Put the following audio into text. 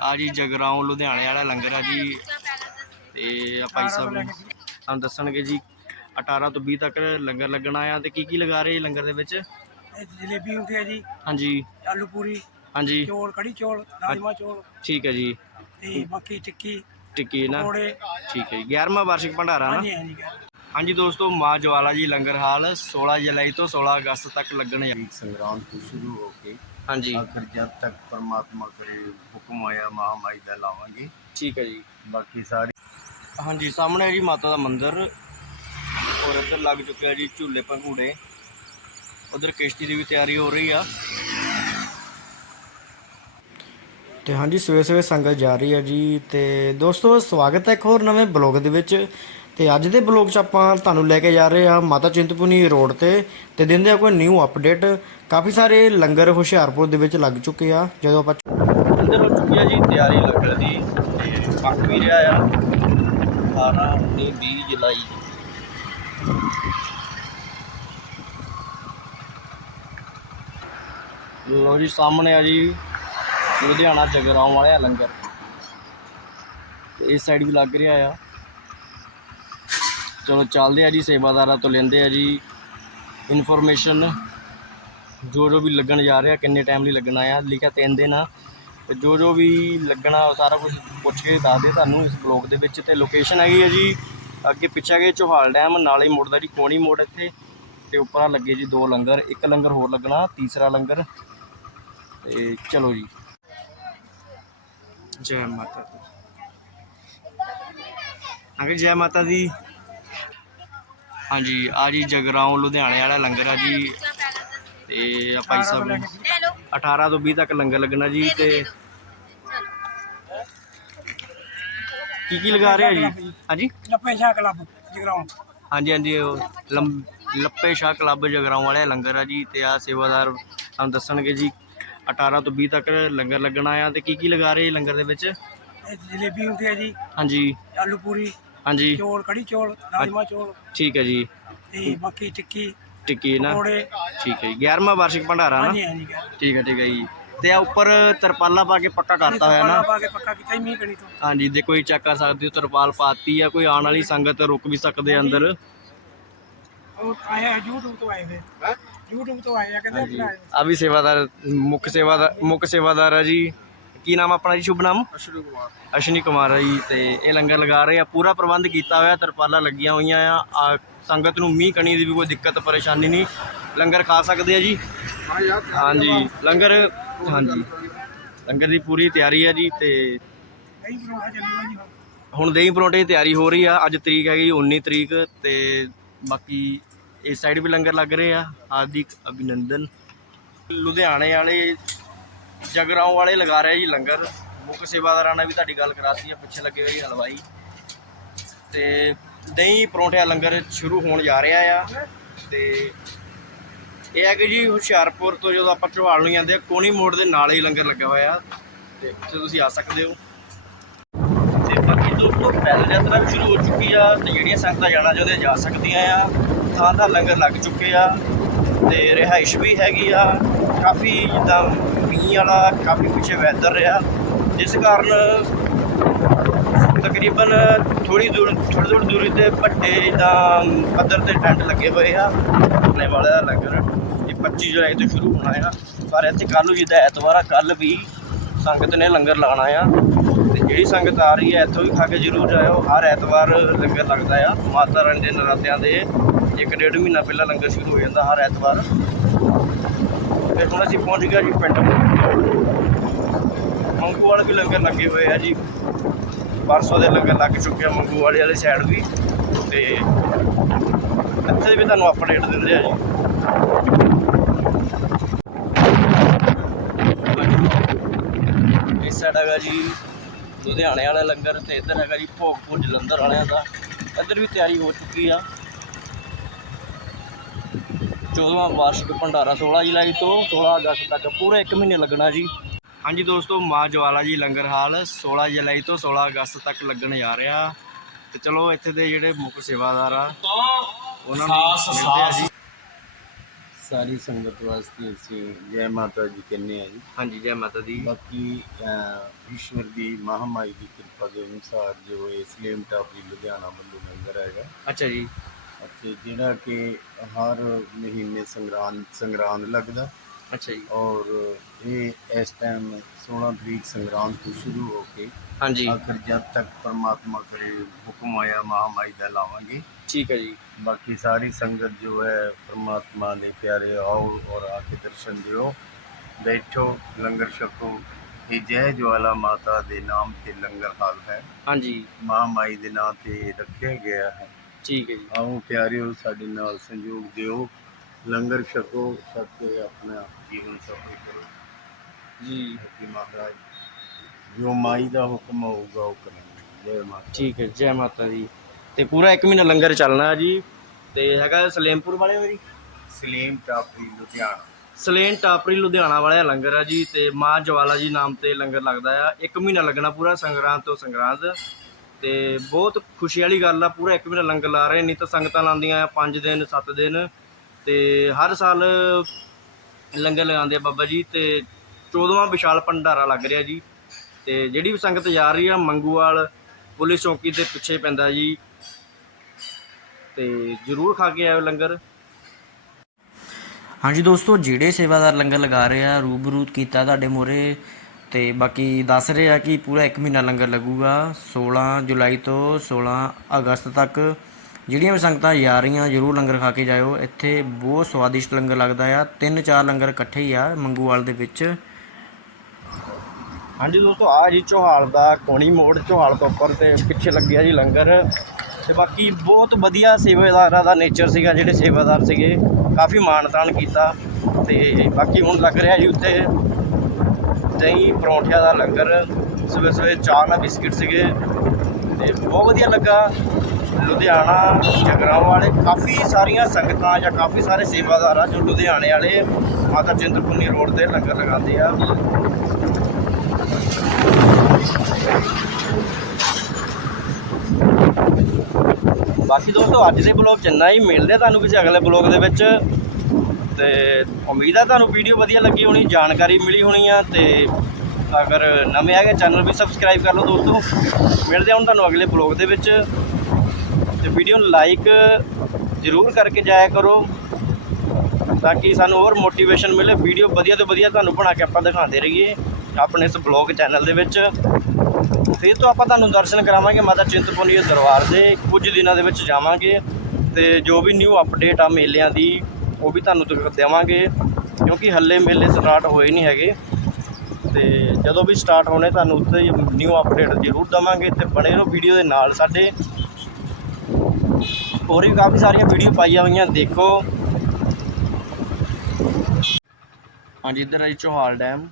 ਆ ਜੀ ਜਗਰਾਉਂ ਲੁਧਿਆਣੇ ਵਾਲਾ ਲੰਗਰ ਆ ਜੀ। ਤੇ ਆ ਭਾਈ ਸਾਹਿਬ ਨੇ ਸਾਨੂੰ ਦੱਸਣਗੇ ਜੀ 18 ਤੋਂ 20 ਤੱਕ ਲੰਗਰ ਲੱਗਣਾ ਆ ਤੇ ਕੀ ਕੀ ਲਗਾ ਰਹੇ ਲੰਗਰ ਦੇ ਵਿੱਚ? ਜਲੇਬੀ ਹੁੰਦੀ ਹੈ ਜੀ ਹਾਂਜੀ। ਆਲੂ ਪੂਰੀ ਹਾਂਜੀ। ਚੌਲ ਕੜੀ ਚੌਲ ਰਾਜਮਾ ਚੌਲ। ਠੀਕ ਹੈ ਜੀ। ਤੇ ਬਾਕੀ ਟਿੱਕੀ ਟਿੱਕੀ ਨਾ। ਠੀਕ ਹੈ ਜੀ। 11ਵਾਂ ਵਾਰਸ਼ਿਕ ਭੰਡਾਰਾ ਨਾ? ਹਾਂਜੀ ਹਾਂਜੀ ਹਾਂਜੀ ਦੋਸਤੋ ਮਾਂ ਜਵਾਲਾ ਜੀ ਲੰਗਰ ਹਾਲ 16 ਜੁਲਾਈ ਤੋਂ 16 ਅਗਸਤ ਤੱਕ ਲੱਗਣ ਜਾ ਸੰਗਰਾਮ ਤੋਂ ਸ਼ੁਰੂ ਹੋ ਕੇ ਹਾਂਜੀ। ਆਖਰ ਜਦ ਤੱਕ ਪਰਮਾਤਮਾ ਕਰੇ ਹੁਕਮ ਆਇਆ ਮਹਾਮਾਈ ਦਾ ਲਾਵਾਂਗੇ। ਠੀਕ ਹੈ ਜੀ। ਬਾਕੀ ਸਾਰੇ ਹਾਂਜੀ ਸਾਹਮਣੇ ਹੈ ਜੀ ਮਾਤਾ ਦਾ ਮੰਦਿਰ ਔਰ ਇੱਧਰ ਲੱਗ ਚੁੱਕਿਆ ਜੀ ਝੂਲੇ ਪੰਘੂੜੇ। ਉਧਰ ਕਿਸ਼ਤੀ ਦੀ ਵੀ ਤਿਆਰੀ ਹੋ ਰਹੀ ਆ। ਤੇ ਹਾਂਜੀ ਸਵੇਰੇ ਸਵੇਰੇ ਸੰਗਤ ਜਾ ਰਹੀ ਹੈ ਜੀ। ਤੇ ਦੋਸਤੋ ਸਵਾਗਤ ਹੈ ਇੱਕ ਹੋਰ ਨਵੇਂ ਬਲੌਗ ਦੇ ਵਿੱਚ। ਤੇ ਅੱਜ ਦੇ ਬਲੌਗ 'ਚ ਆਪਾਂ ਤੁਹਾਨੂੰ ਲੈ ਕੇ ਜਾ ਰਹੇ ਆ ਮਾਤਾ ਚਿੰਤਪੁਰਨੀ ਰੋਡ ਤੇ ਤੇ ਦਿੰਦੇ ਆ ਕੋਈ ਨਿਊ ਅਪਡੇਟ ਕਾਫੀ ਸਾਰੇ ਲੰਗਰ ਹੁਸ਼ਿਆਰਪੁਰ ਦੇ ਵਿੱਚ ਲੱਗ ਚੁੱਕੇ ਆ, ਜਦੋਂ ਆਪਾਂ ਅੰਦਰ ਹੋ ਚੁੱਕੀ ਆ ਜੀ ਤਿਆਰੀ ਲੱਗਣ ਦੀ, ਤੇ ਪੱਕ ਵੀ ਰਿਹਾ ਆ। 18 ਤੇ 20 ਜੁਲਾਈ ਲੋ ਜੀ, ਸਾਹਮਣੇ ਆ ਜੀ ਲੁਧਿਆਣਾ ਜਗਰਾਉਂ ਵਾਲਿਆ ਲੰਗਰ। ਇਸ ਸਾਈਡ ਵੀ ਲੱਗ ਰਿਹਾ ਆ। ਚਲੋ ਚੱਲਦੇ ਆ ਜੀ, ਸੇਵਾਦਾਰਾਂ ਤੋਂ ਲੈਂਦੇ ਆ ਜੀ। ਇਨਫੋਰਮੇਸ਼ਨ ਜੋ ਜੋ ਵੀ ਲੱਗਣ ਜਾ ਰਿਹਾ, ਕਿੰਨੇ ਟਾਈਮ ਲਈ ਲੱਗਣਾ ਆ, ਲਿਖਿਆ ਤਿੰਨ ਦਿਨ ਆ। ਤੇ ਜੋ ਜੋ ਵੀ ਲੱਗਣਾ, ਉਹ ਸਾਰਾ ਕੁਝ ਪੁੱਛ ਕੇ ਦੱਸ ਦੇ ਤੁਹਾਨੂੰ ਇਸ ਬਲੌਗ ਦੇ ਵਿੱਚ। ਤੇ ਲੋਕੇਸ਼ਨ ਹੈਗੀ ਹੈ ਜੀ, ਅੱਗੇ ਪਿੱਛੇ ਹੈਗੇ ਚੋਹਾਲ ਡੈਮ, ਨਾਲੇ ਮੁੜਦਾ ਜੀ ਕੋਣੀ ਮੋੜ ਇੱਥੇ। ਤੇ ਉੱਪਰ ਲੱਗੇ ਜੀ ਦੋ ਲੰਗਰ, ਇੱਕ ਲੰਗਰ ਹੋਰ ਲੱਗਣਾ, ਤੀਸਰਾ ਲੰਗਰ। ਤੇ ਚਲੋ ਜੀ। ਜੈ ਮਾਤਾ ਦੀ। ਅੰਕਲ, ਜੈ ਮਾਤਾ ਦੀ। ਹਾਂਜੀ ਆ ਜੀ ਜਗਰਾਉਂ ਲੁਧਿਆਣੇ ਵਾਲਾ ਲੰਗਰ ਆ ਜੀ। ਤੇ ਆ ਭਾਈ ਸਾਹਿਬ ਨੇ 18 ਤੋਂ 20 ਤੱਕ ਲੰਗਰ ਲੱਗਣਾ ਜੀ ਤੇ ਕੀ ਕੀ ਲਗਾ ਰਹੇ ਆ ਜੀ? ਹਾਂਜੀ? ਲੱਪੇ ਸ਼ਾਹ ਕਲੱਬ ਜਗਰਾਉਂ। ਹਾਂਜੀ ਹਾਂਜੀ ਲੱਪੇ ਸ਼ਾਹ ਕਲੱਬ ਜਗਰਾਉਂ ਵਾਲੇ ਲੰਗਰ ਆ ਜੀ ਤੇ ਆ ਸੇਵਾਦਾਰ ਸਾਨੂੰ ਦੱਸਣਗੇ ਜੀ 18 ਤੋਂ 20 ਤੱਕ ਲੰਗਰ ਲੱਗਣਾ ਆ ਤੇ ਕੀ ਕੀ ਲਗਾ ਰਹੇ ਲੰਗਰ ਦੇ ਵਿੱਚ? ਜਲੇਬੀ ਹੁੰਦੀ ਹੈ ਜੀ। ਹਾਂਜੀ। ਆਲੂ ਪੂਰੀ ਹਾਂਜੀ। ਚੌਲ ਕੜੀ ਚੌਲ ਰਾਜਮਾ ਚੌਲ। ਠੀਕ ਹੈ ਜੀ। ਤੇ ਬਾਕੀ ਟਿੱਕੀ ਟਿੱਕੀ ਨਾ। ਪਕੌੜੇ। ਠੀਕ ਹੈ ਜੀ। 11ਵਾਂ ਵਾਰਸ਼ਿਕ ਭੰਡਾਰਾ ਨਾ? ਹਾਂਜੀ ਹਾਂਜੀ ਠੀਕ ਹੈ ਠੀਕ ਹੈ ਜੀ। ਤੇ ਆ ਉੱਪਰ ਤਰਪਾਲਾਂ ਪਾ ਕੇ ਪੱਕਾ ਕਰਤਾ ਹੋਇਆ ਨਾ? ਪਾ ਕੇ ਪੱਕਾ ਕੀਤਾ ਹੀ ਮੀਂਹ ਕਣੀ ਤੋਂ। ਹਾਂਜੀ ਦੇਖੋ ਇਹ ਚੈੱਕ ਕਰ ਸਕਦੇ ਹੋ ਤਰਪਾਲ ਪਾਤੀ ਆ ਕੋਈ ਆਉਣ ਵਾਲੀ ਸੰਗਤ ਰੁਕ ਵੀ ਸਕਦੇ ਆ ਅੰਦਰ। ਉਹ ਆਇਆ YouTube ਤੋਂ ਆਏ ਵੇ YouTube ਤੋਂ ਆਏ ਆ ਕਹਿੰਦੇ ਹਾਂਜੀ। ਆਪਣਾ ਆ ਵੀ ਸੇਵਾਦਾਰ ਮੁੱਖ ਸੇਵਾਦਾਰ ਮੁੱਖ ਸੇਵਾਦਾਰ ਆ ਜੀ। ਕੀ ਨਾਮ ਆਪਣਾ ਜੀ ਸ਼ੁਭ ਨਾਮ? ਅਸ਼ਰੂ ਕੁਮਾਰ। ਅਸ਼ਨੀ ਕੁਮਾਰ ਆ ਜੀ ਤੇ ਇਹ ਲੰਗਰ ਲਗਾ ਰਹੇ ਆ। ਪੂਰਾ ਪ੍ਰਬੰਧ ਕੀਤਾ ਹੋਇਆ ਤਰਪਾਲਾਂ ਲੱਗੀਆਂ ਹੋਈਆਂ ਆ। ਆ ਸੰਗਤ ਨੂੰ ਮੀਂਹ ਕਣੀ ਦੀ ਵੀ ਕੋਈ ਦਿੱਕਤ ਪਰੇਸ਼ਾਨੀ ਨਹੀਂ। ਲੰਗਰ ਖਾ ਸਕਦੇ ਆ ਜੀ? ਹਾਂ ਯਾਰ ਹਾਂਜੀ ਲੰਗਰ ਹਾਂਜੀ। ਲੰਗਰ ਦੀ ਪੂਰੀ ਤਿਆਰੀ ਆ ਜੀ ਤੇ। ਹੁਣ। ਦਹੀਂ ਪਰੌਂਠੇ ਦੀ ਤਿਆਰੀ ਹੋ ਰਹੀ ਆ। ਅੱਜ ਤਰੀਕ ਹੈਗੀ 19 ਤਰੀਕ ਤੇ ਬਾਕੀ ਇਸ ਸਾਈਡ ਵੀ ਲੰਗਰ ਲੱਗ ਰਹੇ ਆ। ਹਾਰਦਿਕ ਅਭਿਨੰਦਨ। ਲੁਧਿਆਣੇ ਵਾਲੇ ਜਗਰਾਉਂ ਵਾਲੇ ਲਗਾ ਰਹੇ ਜੀ ਲੰਗਰ। ਮੁੱਖ ਸੇਵਾਦਾਰਾਂ ਨਾਲ ਵੀ ਤੁਹਾਡੀ ਗੱਲ ਕਰਾਤੀ ਆ, ਪਿੱਛੇ ਲੱਗੇ ਹੋਏ ਜੀ ਹਲਵਾਈ। ਤੇ ਦਹੀਂ ਪਰੌਂਠਿਆਂ ਲੰਗਰ ਸ਼ੁਰੂ ਹੋਣ ਜਾ ਰਿਹਾ ਆ। ਤੇ ਇਹ ਹੈ ਕਿ ਜੀ ਹੁਸ਼ਿਆਰਪੁਰ ਤੋਂ ਜਦੋਂ ਆਪਾਂ ਝਵਾਲ ਨੂੰ ਜਾਂਦੇ ਆ ਕੋਣੀ ਮੋੜ ਦੇ ਨਾਲ ਹੀ ਲੰਗਰ ਲੱਗਾ ਹੋਇਆ। ਤੇ ਉੱਥੇ ਤੁਸੀਂ ਆ ਸਕਦੇ ਹੋ। ਤੇ ਬਾਕੀ ਦੋਸਤੋ, ਪੈਦਲ ਯਾਤਰਾ ਵੀ ਸ਼ੁਰੂ ਹੋ ਚੁੱਕੀ ਆ ਤੇ ਜਿਹੜੀਆਂ ਸੰਗਤਾਂ ਜਾਣਾ ਚਾਹੁੰਦੇ ਜਾ ਸਕਦੀਆਂ ਆ। ਥਾਂ ਥਾਂ ਲੰਗਰ ਲੱਗ ਚੁੱਕੇ ਆ। ਤੇ ਰਿਹਾਇਸ਼ ਵੀ ਹੈਗੀ ਆ। ਕਾਫੀ ਜਿੱਦਾਂ ਮੀਂਹ ਵਾਲਾ, ਕਾਫੀ ਪਿੱਛੇ ਵੈਦਰ ਰਿਹਾ। ਜਿਸ ਕਾਰਨ ਤਕਰੀਬਨ ਥੋੜੀ ਦੂਰ ਥੋੜੀ ਥੋੜੀ ਦੂਰੀ ਤੇ ਵੱਡੇ ਜਿੱਦਾਂ ਪੱਧਰ ਤੇ ਟੈਂਟ ਲੱਗੇ ਹੋਏ ਆ। ਆਪਣੇ ਵਾਲੇ ਦਾ ਲੰਗਰ ਇਹ 25 ਜੁਲਾਈ ਤੋਂ ਸ਼ੁਰੂ ਹੋਣਾ ਆ। ਪਰ ਇੱਥੇ ਕੱਲ੍ਹ ਨੂੰ ਜਿੱਦਾਂ ਐਤਵਾਰ ਆ ਕੱਲ ਵੀ ਸੰਗਤ ਨੇ ਲੰਗਰ ਲਾਉਣਾ ਆ। ਤੇ ਜਿਹੜੀ ਸੰਗਤ ਆ ਰਹੀ ਹੈ, ਇੱਥੋਂ ਵੀ ਖਾ ਕੇ ਜ਼ਰੂਰ ਜਾਇਓ ਹਰ ਐਤਵਾਰ ਲੰਗਰ ਲੱਗਦਾ ਆ। ਮਾਤਾ ਰਾਣੀ ਦੇ ਨਰਾਤਿਆਂ ਦੇ ਇੱਕ ਡੇਢ ਮਹੀਨਾ ਪਹਿਲਾਂ ਲੰਗਰ ਸ਼ੁਰੂ ਹੋ ਜਾਂਦਾ ਹਰ ਐਤਵਾਰ। ਫਿਰ ਹੁਣ ਅਸੀਂ ਪਹੁੰਚ ਗਏ ਜੀ ਪਿੰਡ ਮੰਗੂ। ਵਾਲੇ ਵੀ ਲੰਗਰ ਲੱਗੇ ਹੋਏ ਆ ਜੀ। ਪਰਸੋਂ ਦੇ ਲੰਗਰ ਲੱਗ ਚੁੱਕੇ ਆ ਮੰਗੂ ਵਾਲੇ ਵਾਲੀ ਸਾਈਡ ਵੀ। ਤੇ ਇੱਥੇ ਵੀ ਤੁਹਾਨੂੰ ਅਪਡੇਟ ਦਿੰਦੇ ਆ ਜੀ। ਇਸ ਸਾਈਡ ਹੈਗਾ ਜੀ ਲੁਧਿਆਣੇ ਵਾਲਾ ਲੰਗਰ ਤੇ ਇੱਧਰ ਹੈਗਾ ਜੀ ਭੋਗਪੁਰ ਜਲੰਧਰ ਵਾਲਿਆਂ ਦਾ। ਇੱਧਰ ਵੀ ਤਿਆਰੀ ਹੋ ਚੁੱਕੀ ਆ। 14ਵਾਂ ਵਾਰਸ਼ਿਕ ਭੰਡਾਰਾ 16 ਜੁਲਾਈ ਤੋਂ 16 ਅਗਸਤ ਤੱਕ ਪੂਰਾ 1 ਮਹੀਨੇ ਲੱਗਣਾ ਜੀ। ਹਾਂਜੀ ਦੋਸਤੋ ਮਾਂ ਜਵਾਲਾ ਜੀ ਲੰਗਰ ਹਾਲ 16 ਜੁਲਾਈ ਤੋਂ 16 ਅਗਸਤ ਤੱਕ ਲੱਗਣ ਜਾ ਰਿਹਾ। ਤੇ ਚਲੋ ਇੱਥੇ ਦੇ ਜਿਹੜੇ ਮੁੱਖ ਸੇਵਾਦਾਰ ਆ ਉਹਨਾਂ ਨੂੰ ਮਿਲਦੇ ਆ ਜੀ। ਸਾਰੀ ਸੰਗਤ ਵਾਸਤੇ ਅਸੀਂ ਜੈ ਮਾਤਾ ਜੀ ਕਹਿੰਦੇ ਆ ਜੀ। ਹਾਂਜੀ ਜੈ ਮਾਤਾ ਦੀ। ਬਾਕੀ ਈਸ਼ਵਰ ਦੀ ਮਹਾਮਾਈ ਦੀ ਕਿਰਪਾ ਦੇ ਅਨੁਸਾਰ ਜੋ ਇਹ ਸਲੇਮ ਟਾਪਰੀ ਲੁਧਿਆਣਾ ਵੱਲੋਂ ਲੰਗਰ ਹੈਗਾ ਅੱਛਾ ਜੀ। ਅਤੇ ਜਿਹੜਾ ਕਿ ਹਰ ਮਹੀਨੇ ਸੰਗਰਾਂਦ ਸੰਗਰਾਂਦ ਲੱਗਦਾ। ਅੱਛਾ ਜੀ। ਔਰ ਇਹ ਇਸ ਟਾਈਮ 16 ਤਰੀਕ ਸੰਗਰਾਂਦ ਤੋਂ ਸ਼ੁਰੂ ਹੋ ਕੇ ਹਾਂਜੀ। ਆਖਰ ਜਦ ਤੱਕ ਪਰਮਾਤਮਾ ਕਰੇ ਹੁਕਮ ਆਇਆ ਮਹਾਮਾਈ ਦਾ ਲਾਵਾਂਗੇ। ਠੀਕ ਹੈ ਜੀ। ਬਾਕੀ ਸਾਰੀ ਸੰਗਤ ਜੋ ਹੈ ਪਰਮਾਤਮਾ ਦੇ ਪਿਆਰੇ ਆਓ ਔਰ ਆ ਕੇ ਦਰਸ਼ਨ ਦਿਓ। ਬੈਠੋ ਲੰਗਰ ਛਕੋ। ਇਹ ਜੈ ਜਵਾਲਾ ਮਾਤਾ ਦੇ ਨਾਮ ਤੇ ਲੰਗਰ ਹਾਲ ਹੈ। ਹਾਂਜੀ। ਮਹਾਮਾਈ ਦੇ ਨਾਮ ਤੇ ਰੱਖਿਆ ਗਿਆ ਹੈ। ਠੀਕ ਹੈ ਜੀ। ਆਓ ਪਿਆਰਿਓ ਸਾਡੇ ਨਾਲ ਸੰਯੋਗ ਦਿਓ। ਲੰਗਰ ਛਕੋ ਛਕ ਕੇ ਆਪਣਾ ਜੀਵਨ ਸਫਲ ਕਰੋ। ਜੀ। ਕਿ ਮਹਾਰਾਜ ਜੋ ਮਾਈ ਦਾ ਹੁਕਮ ਹੋਊਗਾ ਉਹ ਕਰਾਂਗੇ। ਜੈ ਮਾਤਾ ਠੀਕ ਹੈ ਜੈ ਮਾਤਾ ਦੀ। ਤੇ ਪੂਰਾ 1 ਮਹੀਨਾ ਲੰਗਰ ਚੱਲਣਾ ਜੀ। ਤੇ ਹੈਗਾ ਸਲੇਮਪੁਰ ਵਾਲੇ ਮੇਰੀ ਸਲੀਮ ਟਾਪਰੀ ਲੁਧਿਆਣਾ। ਸਲੇਨ ਟਾਪਰੀ ਲੁਧਿਆਣਾ ਵਾਲਿਆ ਲੰਗਰ ਆ ਜੀ। ਤੇ ਮਾਂ ਜਵਾਲਾ ਜੀ ਨਾਮ ਤੇ ਲੰਗਰ ਲੱਗਦਾ ਆ। 1 ਮਹੀਨਾ ਲੱਗਣਾ ਪੂਰਾ ਸੰਗਰਾਂਦ ਤੋਂ ਸੰਗਰਾਂਦ। ਤੇ ਬਹੁਤ ਖੁਸ਼ੀ ਵਾਲੀ ਗੱਲ ਆ, ਪੂਰਾ ਇੱਕ ਮਹੀਨਾ ਲੰਗਰ ਲਾ ਰਹੇ, ਨਹੀਂ ਤਾਂ ਸੰਗਤਾਂ ਲਾਉਂਦੀਆਂ ਆ 5 ਦਿਨ 7 ਦਿਨ, ਤੇ ਹਰ ਸਾਲ ਲੰਗਰ ਲਗਾਉਂਦੇ ਆ ਬਾਬਾ ਜੀ, ਤੇ 14ਵਾਂ ਵਿਸ਼ਾਲ ਭੰਡਾਰਾ ਲੱਗ ਰਿਹਾ ਜੀ। ਤੇ ਜਿਹੜੀ ਵੀ ਸੰਗਤ ਜਾ ਰਹੀ ਆ, ਮੰਗੂਵਾਲ ਪੁਲਿਸ ਚੌਕੀ ਦੇ ਪਿੱਛੇ ਪੈਂਦਾ ਜੀ। ਤੇ ਜਰੂਰ ਖਾ ਕੇ ਆਇਓ ਲੰਗਰ। ਹਾਂਜੀ ਦੋਸਤੋ, ਜਿਹੜੇ ਸੇਵਾਦਾਰ ਲੰਗਰ ਲਗਾ ਰਹੇ ਆ, ਰੂਬਰੂ ਕੀਤਾ ਤੁਹਾਡੇ ਮੋਰੇ ਤੇ ਬਾਕੀ ਦੱਸ ਰਹੇ ਆ ਕਿ ਪੂਰਾ 1 ਮਹੀਨਾ ਲੰਗਰ ਲੱਗੂਗਾ 16 ਜੁਲਾਈ ਤੋਂ 16 ਅਗਸਤ ਤੱਕ। ਜਿਹੜੀਆਂ ਵੀ ਸੰਗਤਾਂ ਜਾ ਰਹੀਆਂ, ਜਰੂਰ ਲੰਗਰ ਖਾ ਕੇ ਜਾਇਓ। ਇੱਥੇ ਬਹੁਤ ਸਵਾਦਿਸ਼ਟ ਲੰਗਰ ਲੱਗਦਾ ਆ। ਤਿੰਨ ਚਾਰ ਲੰਗਰ ਇਕੱਠੇ ਹੀ ਆ, ਮੰਗੂਵਾਲ ਦੇ ਵਿੱਚ। ਹਾਂਜੀ ਦੋਸਤੋ ਆ ਜੀ ਚੋਹਾਲ ਦਾ ਕੋਣੀ ਮੋੜ, ਚੋਹਾਲ ਤੋਂ ਉੱਪਰ ਤੇ ਪਿੱਛੇ ਲੱਗਿਆ ਜੀ ਲੰਗਰ। ਤੇ ਬਾਕੀ ਬਹੁਤ ਵਧੀਆ ਸੇਵਾਦਾਰਾਂ ਦਾ ਨੇਚਰ ਸੀਗਾ, ਜਿਹੜੇ ਸੇਵਾਦਾਰ ਸੀਗੇ। ਕਾਫੀ ਮਾਣ-ਤਾਣ ਕੀਤਾ। ਤੇ ਬਾਕੀ ਹੁਣ ਲੱਗ ਰਿਹਾ ਜੀ ਉੱਥੇ ਦਹੀਂ ਪਰੌਂਠਿਆਂ ਦਾ ਲੰਗਰ ਸਵੇਰੇ ਸਵੇਰੇ ਚਾਹ ਨਾਲ ਬਿਸਕਿਟ ਸੀਗੇ ਤੇ ਬਹੁਤ ਵਧੀਆ ਲੱਗਾ। ਲੁਧਿਆਣਾ, ਜਗਰਾਉਂ ਵਾਲੇ ਕਾਫੀ ਸਾਰੀਆਂ ਸੰਗਤਾਂ ਜਾਂ ਕਾਫੀ ਸਾਰੇ ਸੇਵਾਦਾਰ ਆ ਜੋ ਲੁਧਿਆਣੇ ਵਾਲੇ ਮਾਤਾ ਚਿੰਤਪੁਰਨੀ ਰੋਡ ਤੇ ਲੰਗਰ ਲਗਾਉਂਦੇ ਆ। ਬਾਕੀ ਦੋਸਤੋ, ਅੱਜ ਦੇ ਬਲੌਗ ਚੰਨਾ ਹੀ। ਮਿਲਦੇ ਆ ਤੁਹਾਨੂੰ ਕਿਸੇ ਅਗਲੇ ਬਲੌਗ ਦੇ ਵਿੱਚ। ਤੇ ਉਮੀਦ ਆ ਤੁਹਾਨੂੰ ਵੀਡੀਓ ਵਧੀਆ ਲੱਗੀ ਹੋਣੀ, ਜਾਣਕਾਰੀ ਮਿਲੀ ਹੋਣੀ ਆ ਤੇ ਅਗਰ ਨਵੇਂ ਆ ਗਏ ਚੈਨਲ ਵੀ ਸਬਸਕ੍ਰਾਈਬ ਕਰ ਲਓ ਦੋਸਤੋ। ਮਿਲਦੇ ਆ ਹੁਣ ਤੁਹਾਨੂੰ ਅਗਲੇ ਬਲੌਗ ਦੇ ਵਿੱਚ। ਤੇ ਵੀਡੀਓ ਨੂੰ ਲਾਈਕ ਜ਼ਰੂਰ ਕਰਕੇ ਜਾਇਆ ਕਰੋ ਤਾਂ ਕਿ ਸਾਨੂੰ ਹੋਰ ਮੋਟੀਵੇਸ਼ਨ ਮਿਲੇ। ਵੀਡੀਓ ਵਧੀਆ ਤੋਂ ਵਧੀਆ ਤੁਹਾਨੂੰ ਬਣਾ ਕੇ ਆਪਾਂ ਦਿਖਾਉਂਦੇ ਰਹੀਏ ਆਪਣੇ ਇਸ ਬਲੌਗ ਚੈਨਲ ਦੇ ਵਿੱਚ। ਫਿਰ ਤੋਂ ਆਪਾਂ ਤੁਹਾਨੂੰ ਦਰਸ਼ਨ ਕਰਾਵਾਂਗੇ ਮਾਤਾ ਚਿੰਤਪੁਰਨੀ ਦੇ ਦਰਬਾਰ ਦੇ। ਕੁਝ ਦਿਨਾਂ ਦੇ ਵਿੱਚ ਜਾਵਾਂਗੇ ਤੇ ਜੋ ਵੀ ਨਿਊ ਅਪਡੇਟ ਆ ਮੇਲਿਆਂ ਦੀ ਉਹ ਵੀ ਤੁਹਾਨੂੰ ਦਿਖ- ਦੇਵਾਂਗੇ, ਕਿਉਂਕਿ ਹੱਲੇ ਮੇਲੇ ਸਟਾਰਟ ਹੋਏ ਨਹੀਂ ਹੈਗੇ। ਤੇ ਜਦੋਂ ਵੀ ਸਟਾਰਟ ਹੋਣੇ, ਤੁਹਾਨੂੰ ਉੱਥੇ ਨਿਊ ਅਪਡੇਟ ਜ਼ਰੂਰ ਦਵਾਂਗੇ ਤੇ ਬਣੇ ਰਹੋ ਵੀਡੀਓ ਦੇ ਨਾਲ ਸਾਡੇ। ਹੋਰ ਵੀ ਕਾਫੀ ਸਾਰੀਆਂ ਵੀਡੀਓ ਪਾਈਆਂ ਹੋਈਆਂ, ਦੇਖੋ। ਹਾਂਜੀ, ਇੱਧਰ ਹੈ ਜੀ ਚੋਹਾਲ ਡੈਮ